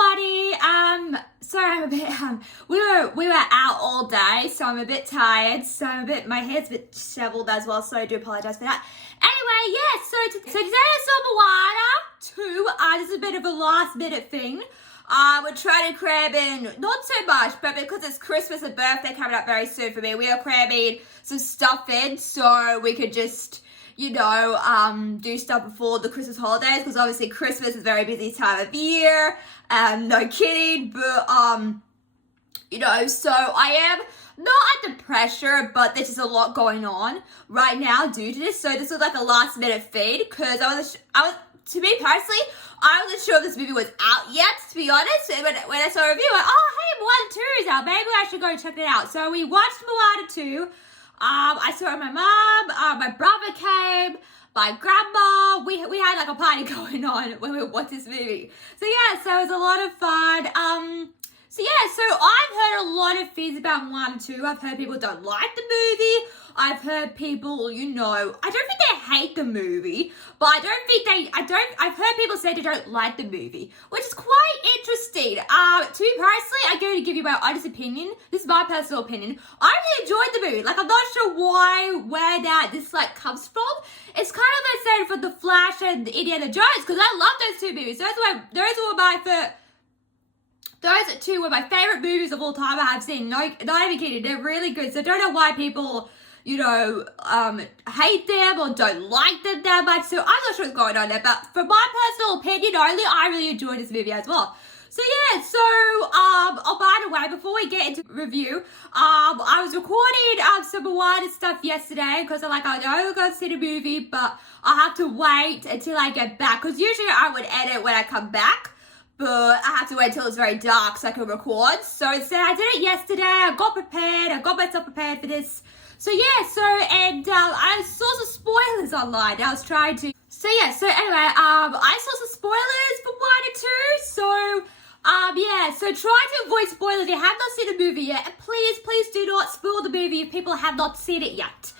everybody. Sorry, I'm a bit we were out all day, so I'm a bit tired. So my hair's a bit disheveled as well, so I do apologize for that. Anyway, yeah, so today I saw Moana 2. This is a bit of a last minute thing. We're trying to cram in, not so much, but because it's Christmas and birthday coming up very soon for me, we are cramming some stuff in so we could just, do stuff before the Christmas holidays, because obviously Christmas is a very busy time of year, no kidding, but, so I am not at the pressure, but there's just a lot going on right now due to this, so this was like a last minute feed, because to me personally, I wasn't sure if this movie was out yet, to be honest. When I saw a review, I went, oh, hey, Moana 2 is out. Maybe I should go check it out. So we watched Moana 2. I saw it with my mom. My brother came. My grandma. We had like a party going on when we watched this movie. So yeah, so it was a lot of fun. So I've heard a lot of things about Moana 2. I've heard people don't like the movie. I've heard people, I don't think they hate the movie, but I've heard people say they don't like the movie, which is quite interesting. To me personally, I'm going to give you my honest opinion. This is my personal opinion. I really enjoyed the movie. Like, I'm not sure where this, comes from. It's kind of the same for The Flash and Indiana Jones, because I love those two movies. Those two were my favorite movies of all time I have seen. Not even kidding. They're really good. So I don't know why people, hate them or don't like them that much. So I'm not sure what's going on there. But from my personal opinion only, I really enjoyed this movie as well. So yeah, by the way, before we get into review, I was recording some Moana stuff yesterday because I know we're going to see the movie, but I have to wait until I get back. Because usually I would edit when I come back. But I have to wait till it's very dark so I can record. So instead, I did it yesterday. I got prepared. I got myself prepared for this. So yeah, I saw some spoilers online. I was trying to. So anyway, I saw some spoilers for Moana 2. So try to avoid spoilers if you have not seen the movie yet. And please do not spoil the movie if people have not seen it yet.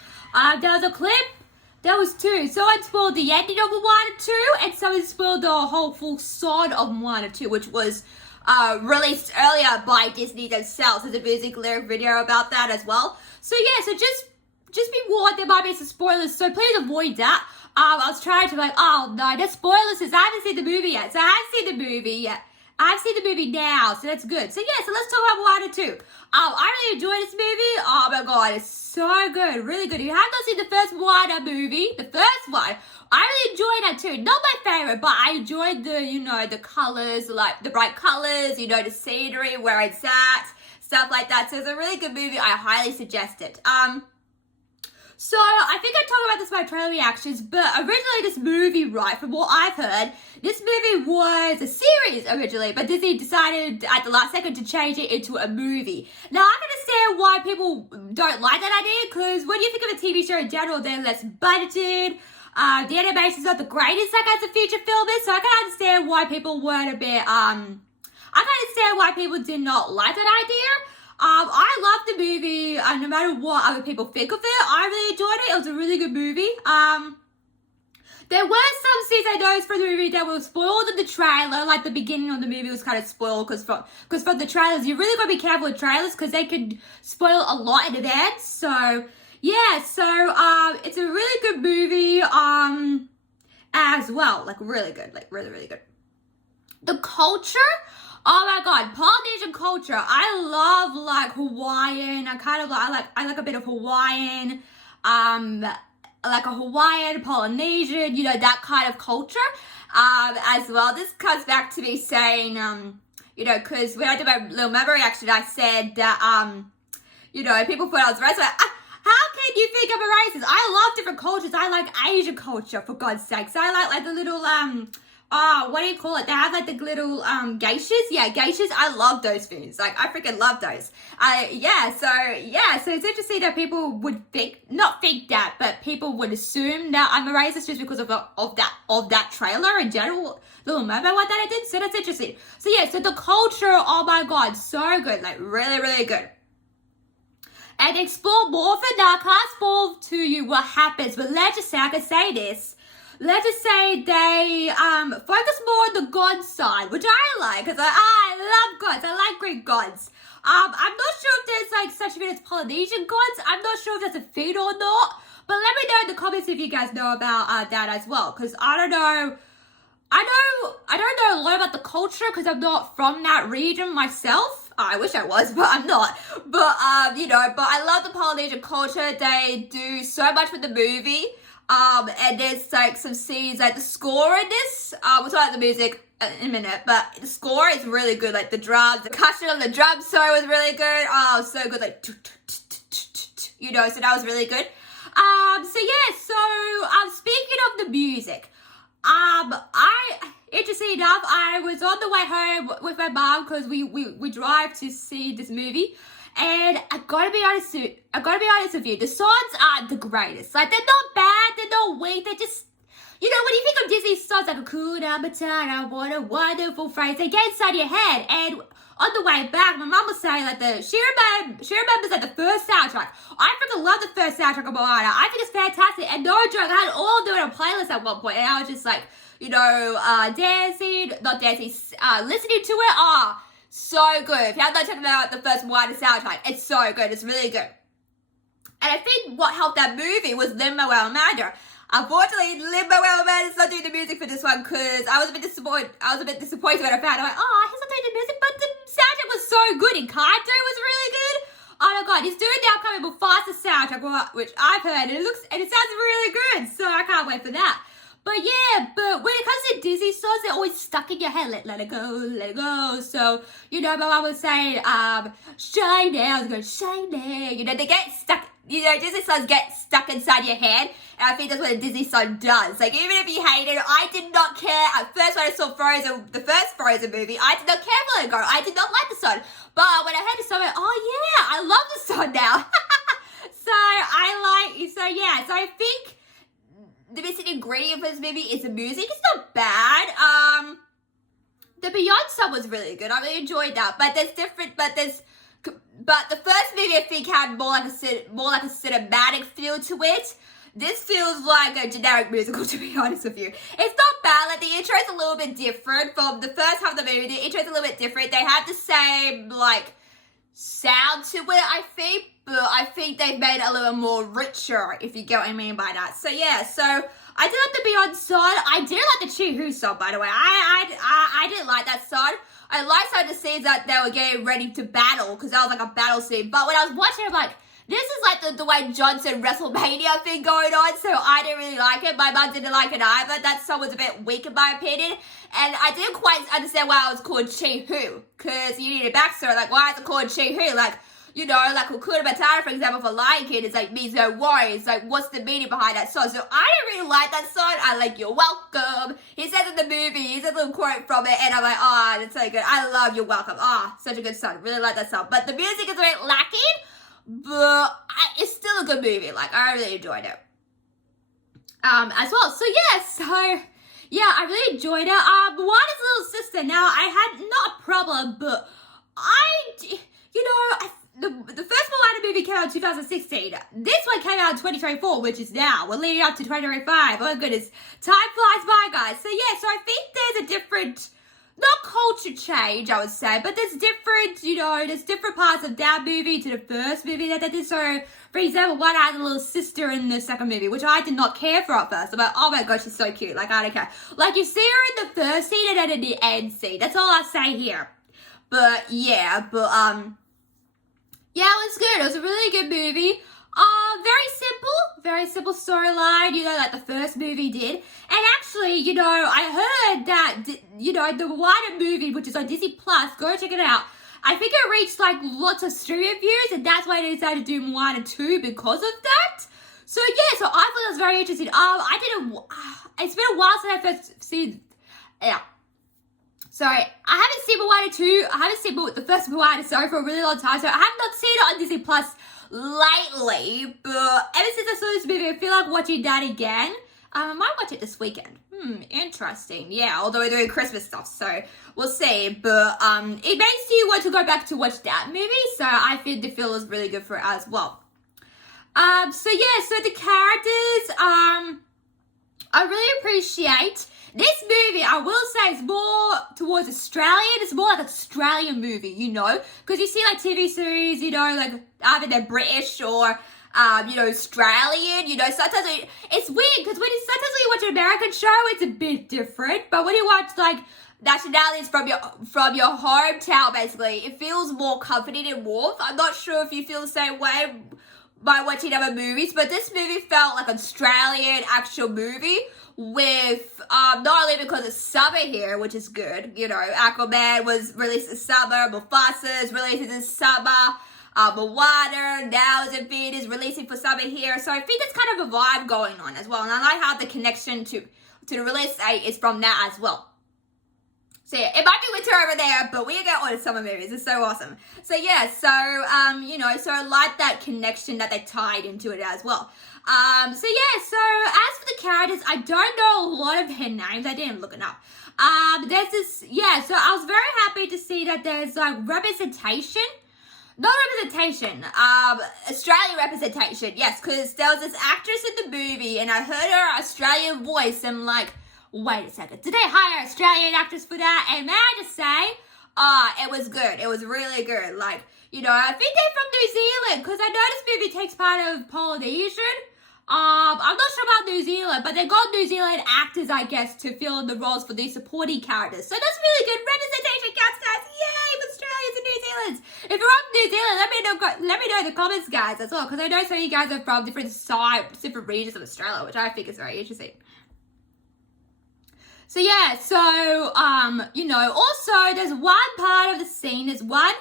There was a clip. There was two. Someone spoiled the ending of Moana 2, and someone spoiled the whole full song of Moana 2, which was released earlier by Disney themselves. There's a music lyric video about that as well. So yeah, so just be warned, there might be some spoilers, so please avoid that. I was trying to oh no, there's spoilers since I haven't seen the movie yet. So I haven't seen the movie yet. I've seen the movie now, so that's good. So yeah, so let's talk about Moana 2. I really enjoyed this movie. Oh my god, it's so good, really good. If you have not seen the first Moana movie, the first one, I really enjoyed that too. Not my favorite, but I enjoyed the colors, like the bright colors, the scenery, where it's at, stuff like that. So it's a really good movie. I highly suggest it. So I think I talked about this in my trailer reactions, but originally this movie, right, from what I've heard, this movie was a series originally, but Disney decided at the last second to change it into a movie. Now, I can understand why people don't like that idea, because when you think of a TV show in general, they're less budgeted, the animation's not the greatest, as a feature film is, so I can understand why people weren't a bit, I can understand why people did not like that idea. I loved the movie, no matter what other people think of it. I really enjoyed it. It was a really good movie. There were some scenes I noticed from the movie that were spoiled in the trailer. Like the beginning of the movie was kind of spoiled because from the trailers, you really got to be careful with trailers because they could spoil a lot in advance. So yeah, it's a really good movie as well. Really good, really good. The culture. Oh my god, Polynesian culture. I love Hawaiian. I like a bit of Hawaiian. Like a Hawaiian, Polynesian, that kind of culture as well. This comes back to me saying, because when I did my Little Mermaid reaction, I said that, people thought I was racist. How can you think I'm a racist? I love different cultures. I like Asian culture, for God's sakes. I like the little, what do you call it? They have the little geishas. Yeah, geishas. I love those things. I freaking love those. So it's interesting that people would not think that, but people would assume that I'm a racist just because of that trailer in general. Little Mermaid, what that I did. So that's interesting. So yeah, so the culture, oh my god, so good. Really, really good. And explore more of it. Now, I can't spoil to you what happens, but let's just say, I can say this. let's just say they focus more on the god side, which I like, because I love gods. I like Greek gods. I'm not sure if there's like such a thing as Polynesian gods. I'm not sure if that's a thing or not. But let me know in the comments if you guys know about that as well, because I don't know. I don't know a lot about the culture because I'm not from that region myself. I wish I was, but I'm not. But but I love the Polynesian culture. They do so much with the movie. And there's like some scenes, like the score in this. We'll talk about the music in a minute, but the score is really good. Like the drums, the percussion on the drum solo was really good. Oh, so good, like so that was really good. Speaking of the music, interesting enough, I was on the way home with my mom because we drive to see this movie, and I gotta be honest with you, the songs aren't the greatest. Like, they're not bad, they're not weak, they're just, when you think of Disney songs like Hakuna Matata, what a wonderful phrase, they get inside your head. And on the way back, my mom was saying like she remembers like the first soundtrack. I freaking love the first soundtrack of Moana. I think it's fantastic. And no joke, I had all of them on a playlist at one point, and I was just like, listening to it. Oh, so good. If you haven't checked out the first Moana soundtrack, it's so good. It's really good. And I think what helped that movie was Lin-Manuel Miranda. Unfortunately, Lin-Manuel Miranda's not doing the music for this one because I was a bit disappointed when I found out. He's not doing the music, but the soundtrack was so good. Encanto was really good. Oh my god, he's doing the upcoming Mufasa soundtrack, which I've heard, and it sounds really good. So I can't wait for that. But when it comes to Disney songs, they're always stuck in your head. Let it go. So, my mom was saying, shine now. I was going, shine now. They get stuck. Disney songs get stuck inside your head. And I think that's what a Disney song does. Like, even if you hate it, I did not care. At first, when I saw Frozen, the first Frozen movie, I did not care for Let It Go. I did not like the song. But when I heard the song, I went, I love the song now. So I think the missing ingredient for this movie is the music. It's not bad. The Beyond song was really good. I really enjoyed that. But the first movie I think had more like a cinematic feel to it. This feels like a generic musical, to be honest with you. It's not bad. Like, the intro is a little bit different from the first half of the movie. The intro is a little bit different. They have the same like sound to it, I think, but I think they've made it a little more richer, if you get what I mean by that. So I did like the Beyond song. I did like the Chi-Hu song, by the way. I didn't like that song. I liked some of the scenes that they were getting ready to battle, because that was like a battle scene. But when I was watching, I'm like, this is like the Dwayne Johnson WrestleMania thing going on, so I didn't really like it. My mum didn't like it either. That song was a bit weak in my opinion. And I didn't quite understand why it was called Chi-Hu, because you need a backstory. Like, why is it called Chi-Hu? Like, like Hakuna Matata, for example, for Lion King, it's like, means no worries. Like, what's the meaning behind that song? So I didn't really like that song. I like, you're welcome. He says in the movie, he says a little quote from it, and I'm like, that's so good. I love You're Welcome. Such a good song. Really like that song. But the music is very lacking, but it's still a good movie. Like, I really enjoyed it. As well. So, I really enjoyed it. Moana's little sister. Now, I had not a problem, but the first Moana movie came out in 2016. This one came out in 2024, which is now. We're leading up to 2025. Oh my goodness. Time flies by, guys. So I think there's a different, not culture change, I would say, but there's different parts of that movie to the first movie that they did. So, for example, one had a little sister in the second movie, which I did not care for at first. I'm like, oh my gosh, she's so cute. Like, I don't care. Like, you see her in the first scene and then in the end scene. That's all I say here. But, it was good. It was a really good movie. Very simple storyline, like the first movie did. And actually, I heard that, the Moana movie, which is on Disney Plus, go check it out. I think it reached like lots of streaming views, and that's why they decided to do Moana 2 because of that. So I thought that was very interesting. It's been a while since I first seen, Sorry, I haven't seen Moana 2. I haven't seen the first Moana, for a really long time. So I have not seen it on Disney Plus lately. But ever since I saw this movie, I feel like watching that again. I might watch it this weekend. Interesting. Yeah, although we're doing Christmas stuff, so we'll see. But it makes you want to go back to watch that movie. So I think the feel is really good for it as well. So the characters, I really appreciate this movie. I will say it's more towards Australian. It's more like an Australian movie, you know, because you see like TV series, you know, like either they're British or you know, Australian, you know, sometimes it's weird because sometimes when you watch an American show, it's a bit different, but when you watch like nationalities from your hometown, basically, it feels more comforting and warm. I'm not sure if you feel the same way by watching other movies, but this movie felt like an Australian actual movie with, not only because it's summer here, which is good, you know, Aquaman was released in summer, Mufasa is released in summer, Moana now is in theaters, releasing for summer here, so I think there's kind of a vibe going on as well, and I like how the connection to the release date is from that as well. So yeah, it might be winter over there, but we get all the summer movies. It's so awesome. So yeah, so, you know, so I like that connection that they tied into it as well. So yeah, so as for the characters, I don't know a lot of their names. I didn't look it up. There's this, yeah, so I was very happy to see that there's like representation. Not representation, Australian representation, yes, because there was this actress in the movie and I heard her Australian voice and I'm like, wait a second, did they hire Australian actors for that? And may I just say, it was good. It was really good. Like, you know, I think they're from New Zealand because I know this movie takes part of Polynesian. I'm not sure about New Zealand, but they got New Zealand actors, I guess, to fill in the roles for these supporting characters. So that's really good representation, guys. Yay, with Australians and New Zealanders. If you're from New Zealand, let me know in the comments, guys, as well, because I know some of you guys are from different regions of Australia, which I think is very interesting. So yeah, so, you know, also there's one part of the scene, there's one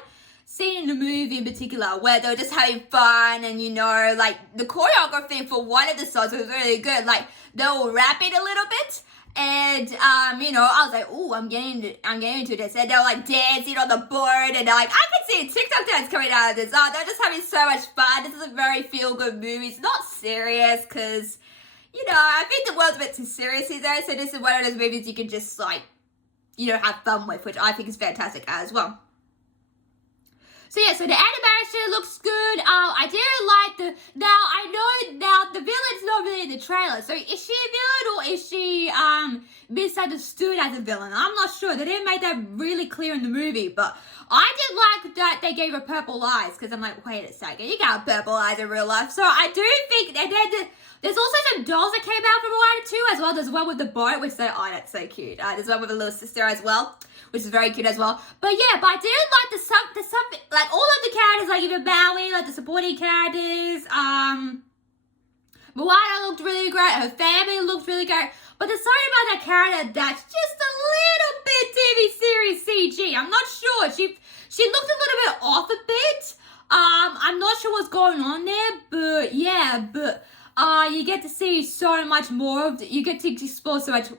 scene in the movie in particular where they were just having fun and, you know, like the choreography for one of the songs was really good. Like they were rapping a little bit and, you know, I was like, ooh, I'm getting into this. And they were like dancing on the board and they're like, I can see a TikTok dance coming out of this. Oh, they're just having so much fun. This is a very feel-good movie. It's not serious because, you know, I think the world's a bit too serious these days, so this is one of those movies you can just, like, you know, have fun with, which I think is fantastic as well. So yeah, so the animation looks good. I didn't like now I know the villain's not really in the trailer, so is she a villain or is she, misunderstood as a villain? I'm not sure. They didn't make that really clear in the movie, but I did like that they gave her purple eyes, because I'm like, wait a second, you got purple eyes in real life. So I do think, and then there's also some dolls that came out from Moana too, as well. There's one with the boat, which that's so cute. There's one with a little sister as well, which is very cute as well. But yeah, but I didn't like the like all of the characters, like even Maui, like the supporting characters. Moana looked really great. Her family looked really great. But there's something about that character that's just a little bit TV series CG. I'm not sure. She looked a little bit off a bit. I'm not sure what's going on there, but yeah, you get to see so much more of you get to explore so much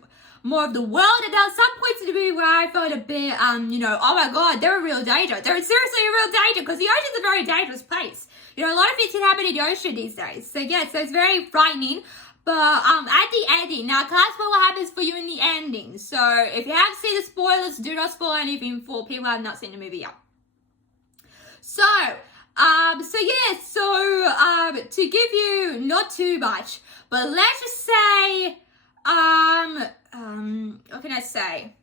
more of the world, and there were some points in the movie where I felt a bit, you know, oh my god, they're in real danger. They're seriously in real danger, because the ocean's a very dangerous place. You know, a lot of things can happen in the ocean these days. So yeah, so it's very frightening. But at the ending, now I can't spoil what happens for you in the ending. So if you haven't seen the spoilers, do not spoil anything for people who have not seen the movie yet. So to give you not too much, but let's just say, what can I say?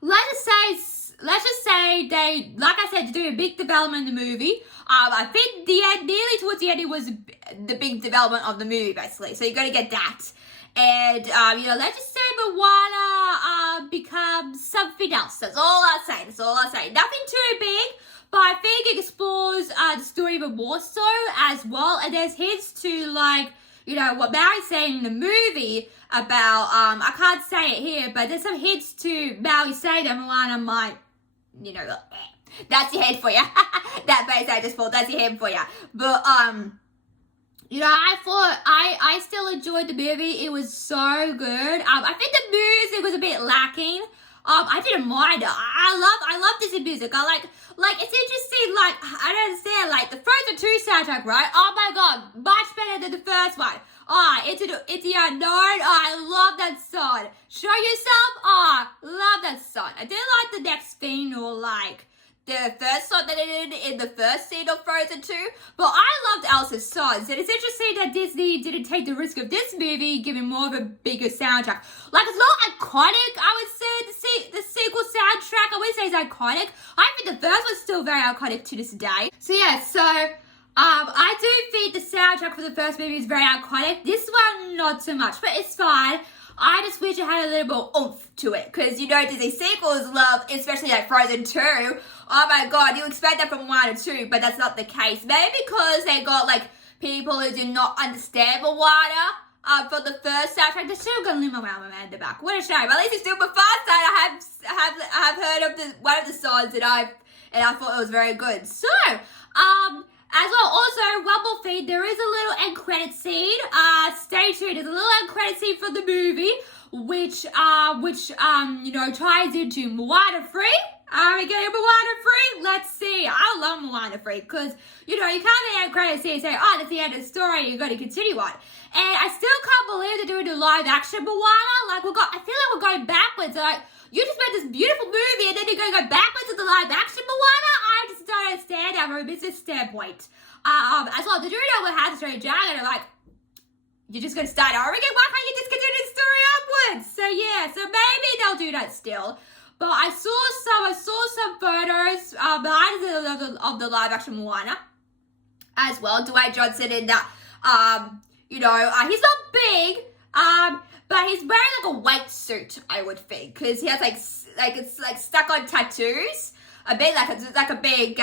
Let's just say they, like I said, do a big development in the movie. I think the end, nearly towards the end, it was the big development of the movie, basically. So you're gonna get that. And, you know, let's just say Moana becomes something else. That's all I'll say. Nothing too big, but I think it explores the story even more so as well. And there's hints to, like, you know, what Maui's saying in the movie about, I can't say it here, but there's some hints to Maui saying that Moana might, you know, that's your head for you. That face I just pulled, that's your head for you. But, you know, I thought, I still enjoyed the movie. It was so good. I think the music was a bit lacking. I didn't mind it. I love Disney music. Like, it's interesting, like, I don't understand, like, the Frozen 2 soundtrack, right? Oh my god, much better than the first one. Into the Unknown, I love that song. Show Yourself, love that song. I didn't like the next thing or, like, the first song that they did in the first scene of Frozen 2, but I loved Elsa's songs, and it's interesting that Disney didn't take the risk of this movie giving more of a bigger soundtrack. Like, it's not iconic, I would say, the sequel soundtrack, I wouldn't say it's iconic. I think the first one's still very iconic to this day. So yeah, I do think the soundtrack for the first movie is very iconic. This one, not so much, but it's fine. I just wish it had a little more oomph to it. Because, you know, Disney sequels love, especially like Frozen 2. Oh my god, you expect that from 1 and 2, but that's not the case. Maybe because they got, like, people who do not understand Moana for the first soundtrack. They're still going to leave Moana in the back. What a shame. At least it's still Mufasa. I have heard of one of the songs and I thought it was very good. So, as well, also, one more thing, there is a little end credit scene. Stay tuned. There's a little end credit scene for the movie, which you know, ties into Moana 3. Are we getting Moana 3? Let's see. I love Moana 3 because, you know, you can't get end credit scene and say, oh, that's the end of the story, you're going to continue on. And I still can't believe they're doing the live action Moana. Like, I feel like we're going backwards. Like, you just made this beautiful movie and then you're going to go backwards to the live action Moana? I just don't understand that from a business standpoint. As well, did you know what How to Train Your Dragon? Like, you're just going to start over again? Why can't you just continue the story upwards? So yeah, so maybe they'll do that still. But I saw some photos behind of the live action Moana as well. Dwayne Johnson in that, you know, he's not big, but he's wearing like a white suit, I would think, because he has it's like stuck on tattoos, a bit like a big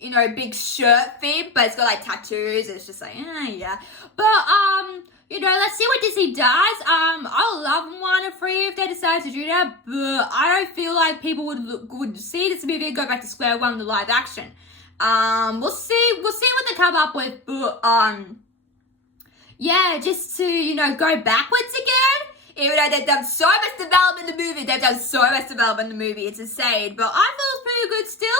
you know, big shirt thing, but it's got like tattoos. It's just like yeah, but you know, let's see what Disney does. I love Moana 3 if they decide to do that, but I don't feel like people would see this movie and go back to square one with the live action. We'll see what they come up with, but yeah, just to, you know, go backwards again. Even though they've done so much development in the movie, it's insane. But I thought it was pretty good still.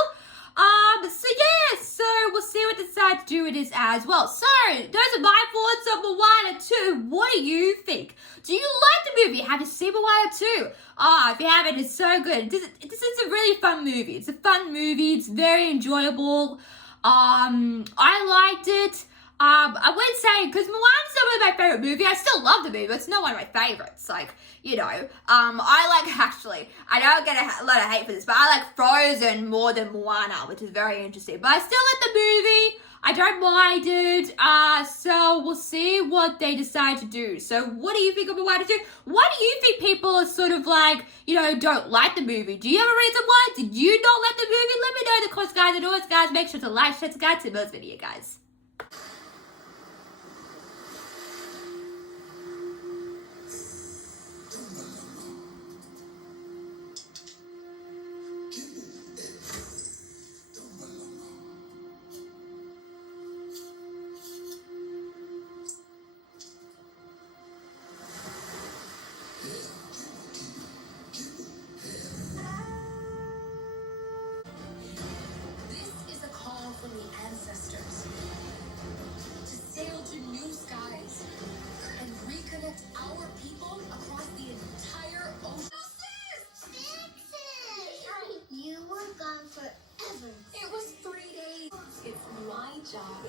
So yeah, so we'll see what they decide to do with this as well. So, those are my thoughts on Moana 2. What do you think? Do you like the movie? Have you seen Moana 2? If you haven't, it's so good. This is a really fun movie. It's a fun movie. It's very enjoyable. I liked it. I wouldn't say, because Moana's not really my favorite movie. I still love the movie, but it's not one of my favorites. Like, you know, I like, actually, I don't get a lot of hate for this, but I like Frozen more than Moana, which is very interesting. But I still like the movie. I don't mind it. So we'll see what they decide to do. So what do you think of Moana 2? Why do you think people are sort of like, you know, don't like the movie? Do you have a reason why? Did you not like the movie? Let me know in the comments, guys. And always, guys, make sure to like, share, subscribe to this video, guys. From the ancestors to sail to new skies and reconnect our people across the entire ocean. You were gone forever. It was 3 days. It's my job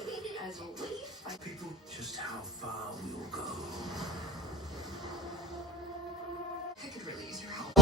as a leaf. People, just how far we'll go. I could really use your help.